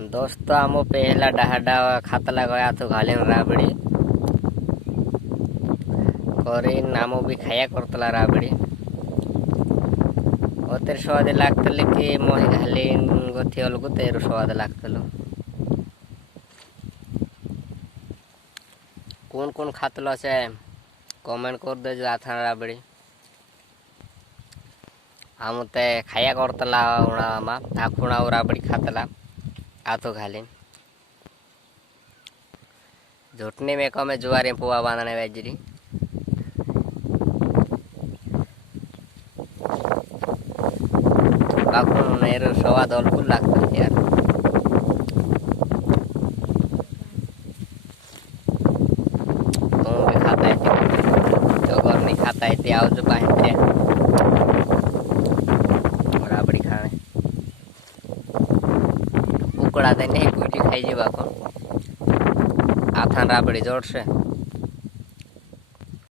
दोस्तों आमो पहला डहाडा खातला गया तो घाले राबड़ी करीन आमो भी खाया करतला राबड़ी तेरे स्वाद लागतले कि मोहि घालीन गोथी अलगु तेरो स्वाद लागतलो कौन कौन खातलो से कमेंट कर दे जो आथा राबड़ी आमो ते खाया करतला उणामा आखुणा राबड़ी खातला आतो घालीन झूठने में कमे जुआरे पुआ बांधने वेजरी काकू नेर स्वाद अलगु लागतो यार तुम भी खाता है जो घर नहीं खाता है ते आओ जो पाए राबड़ी खाने उकड़ा दे नहीं कुटी खाई जी बाको आथा राबड़ी जोड़ से